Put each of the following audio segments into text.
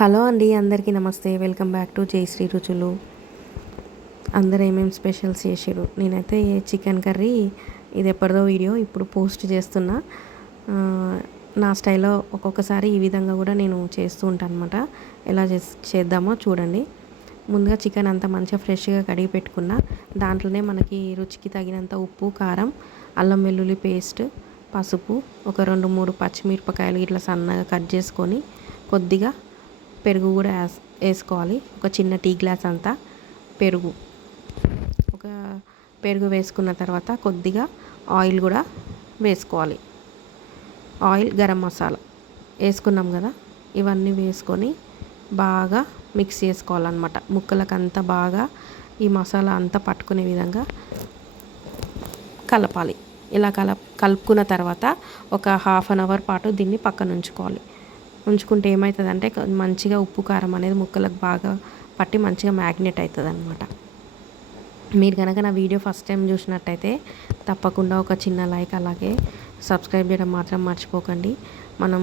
Hello అండి, అందరికీ నమస్తే. వెల్కమ్ బ్యాక్ టు జయశ్రీ రుచులు. అందరూ ఏమేమి స్పెషల్స్ చేసారు. నేనైతే చికెన్ కర్రీ ఇది ఎప్పటిదో వీడియో ఇప్పుడు పోస్ట్ చేస్తున్నా. నా స్టైల్లో ఒక్కొక్కసారి ఈ విధంగా కూడా నేను చేస్తూ ఉంటాను అనమాట. ఎలా చేద్దామో చూడండి. ముందుగా చికెన్ అంతా మంచిగా ఫ్రెష్గా కడిగి పెట్టుకున్న దాంట్లోనే మనకి రుచికి తగినంత ఉప్పు, కారం, అల్లం వెల్లుల్లి పేస్ట్, పసుపు, ఒక 2-3 పచ్చిమిరపకాయలు ఇట్లా సన్నగా కట్ చేసుకొని కొద్దిగా పెరుగు కూడా వేసుకోవాలి. ఒక చిన్న టీ గ్లాస్ అంతా పెరుగు వేసుకున్న తర్వాత కొద్దిగా ఆయిల్ కూడా వేసుకోవాలి. ఆయిల్, గరం మసాలా వేసుకున్నాం కదా, ఇవన్నీ వేసుకొని బాగా మిక్స్ చేసుకోవాలన్నమాట. ముక్కలకంతా బాగా ఈ మసాలా అంతా పట్టుకునే విధంగా కలపాలి. ఇలా కలుపుకున్న తర్వాత ఒక హాఫ్ అన్ అవర్ పాటు దీన్ని పక్కన ఉంచుకుంటే ఏమవుతుందంటే మంచిగా ఉప్పు కారం అనేది ముక్కలకు బాగా పట్టి మంచిగా మ్యాగ్నెట్ అవుతుంది అనమాట. మీరు కనుక నా వీడియో ఫస్ట్ టైం చూసినట్టయితే తప్పకుండా ఒక చిన్న లైక్, అలాగే సబ్స్క్రైబ్ చేయడం మాత్రం మర్చిపోకండి. మనం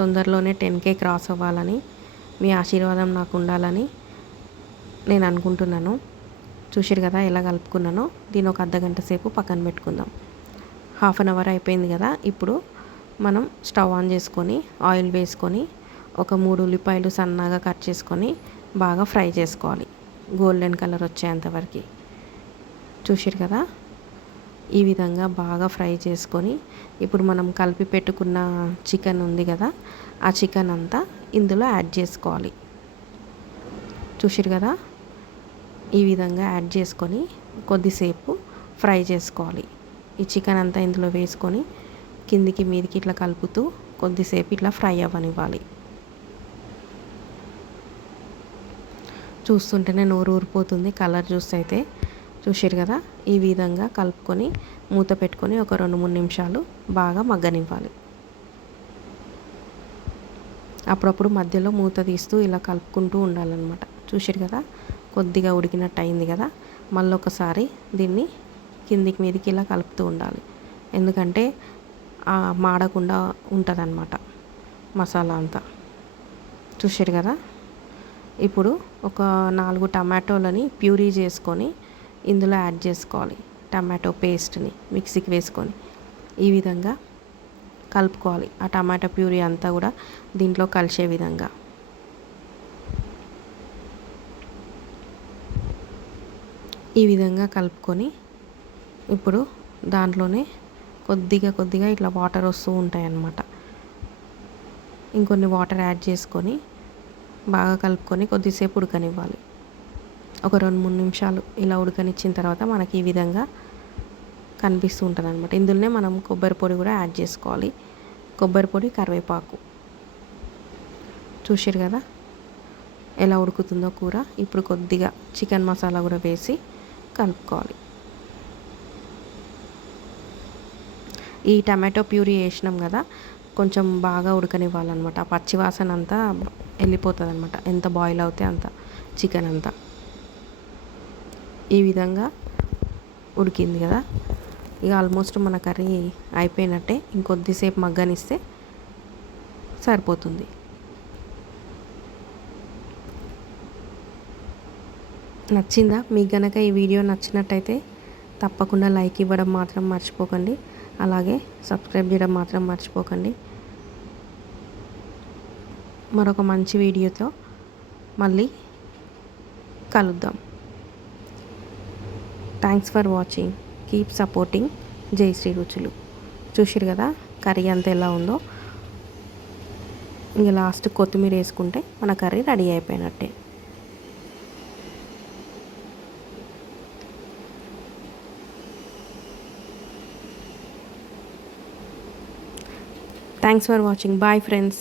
తొందరలోనే 10K క్రాస్ అవ్వాలని, మీ ఆశీర్వాదం నాకు ఉండాలని నేను అనుకుంటున్నాను. చూసిరు కదా ఎలా కలుపుకున్నానో. దీని ఒక అర్ధగంట సేపు పక్కన పెట్టుకుందాం. హాఫ్ అన్ అవర్ అయిపోయింది కదా. ఇప్పుడు మనం స్టవ్ ఆన్ చేసుకొని ఆయిల్ వేసుకొని ఒక 3 ఉల్లిపాయలు సన్నగా కట్ చేసుకొని బాగా ఫ్రై చేసుకోవాలి, గోల్డెన్ కలర్ వచ్చేంతవరకు. చూసిరు కదా, ఈ విధంగా బాగా ఫ్రై చేసుకొని ఇప్పుడు మనం కలిపి పెట్టుకున్న చికెన్ ఉంది కదా, ఆ చికెన్ అంతా ఇందులో యాడ్ చేసుకోవాలి. చూసిరు కదా, ఈ విధంగా యాడ్ చేసుకొని కొద్దిసేపు ఫ్రై చేసుకోవాలి. ఈ చికెన్ అంతా ఇందులో వేసుకొని కిందికి మీదికి ఇట్లా కలుపుతూ కొద్దిసేపు ఇట్లా ఫ్రై అవ్వనివ్వాలి. చూస్తుంటేనే నోరు ఊరిపోతుంది కలర్ చూస్తే అయితే. చూసారు కదా, ఈ విధంగా కలుపుకొని మూత పెట్టుకొని ఒక 2-3 నిమిషాలు బాగా మగ్గనివ్వాలి. అప్పుడప్పుడు మధ్యలో మూత తీస్తూ ఇలా కలుపుకుంటూ ఉండాలన్నమాట. చూసారు కదా, కొద్దిగా ఉడికినట్టు అయింది కదా. మళ్ళీ ఒకసారి దీన్ని కిందికి మీదికి ఇలా కలుపుతూ ఉండాలి, ఎందుకంటే మాడకుండా ఉంటుందన్నమాట మసాలా అంతా. చూసారు కదా, ఇప్పుడు ఒక 4 టమాటోలని ప్యూరీ చేసుకొని ఇందులో యాడ్ చేసుకోవాలి. టమాటో పేస్ట్ని మిక్సీకి వేసుకొని ఈ విధంగా కలుపుకోవాలి. ఆ టమాటో ప్యూరీ అంతా కూడా దీంట్లో కలిసే విధంగా. ఈ విధంగా కలుపుకొని ఇప్పుడు దాంట్లోనే కొద్దిగా ఇట్లా వాటర్ వస్తూ ఉంటాయి అన్నమాట. ఇంకొన్ని వాటర్ యాడ్ చేసుకొని బాగా కలుపుకొని కొద్దిసేపు ఉడకనివ్వాలి. ఒక 2-3 నిమిషాలు ఇలా ఉడకనిచ్చిన తర్వాత మనకి ఈ విధంగా కనిపిస్తూ ఉంటుంది అనమాట. ఇందులోనే మనం కొబ్బరి పొడి కూడా యాడ్ చేసుకోవాలి. కొబ్బరి పొడి, కరివేపాకు. చూసారు కదా ఎలా ఉడుకుతుందో కూర. ఇప్పుడు కొద్దిగా చికెన్ మసాలా కూడా వేసి కలుపుకోవాలి. ఈ టమాటో ప్యూరీ వేసినాం కదా, కొంచెం బాగా ఉడకనివ్వాలన్నమాట. ఆ పచ్చి వాసన అంతా వెళ్ళిపోతుంది అనమాట, ఎంత బాయిల్ అవుతే అంత చికెన్ అంతా. ఈ విధంగా ఉడికింది కదా, ఇక ఆల్మోస్ట్ మన కర్రీ అయిపోయినట్టే. ఇంకొద్దిసేపు మగ్గనిస్తే సరిపోతుంది. నచ్చిందా? మీకు కనుక ఈ వీడియో నచ్చినట్టయితే తప్పకుండా లైక్ ఇవ్వడం మాత్రం మర్చిపోకండి, అలాగే సబ్స్క్రైబ్ చేయడం మాత్రం మర్చిపోకండి. మరొక మంచి వీడియోతో మళ్ళీ కలుద్దాం. Thanks for watching. Keep supporting Jayashree Ruchulu. చూసిరు కదా కర్రీ అంతా ఎలా ఉందో. ఇంకా లాస్ట్ కొత్తిమీర వేసుకుంటే మన కర్రీ రెడీ అయిపోయినట్టే. Thanks for watching. Bye friends.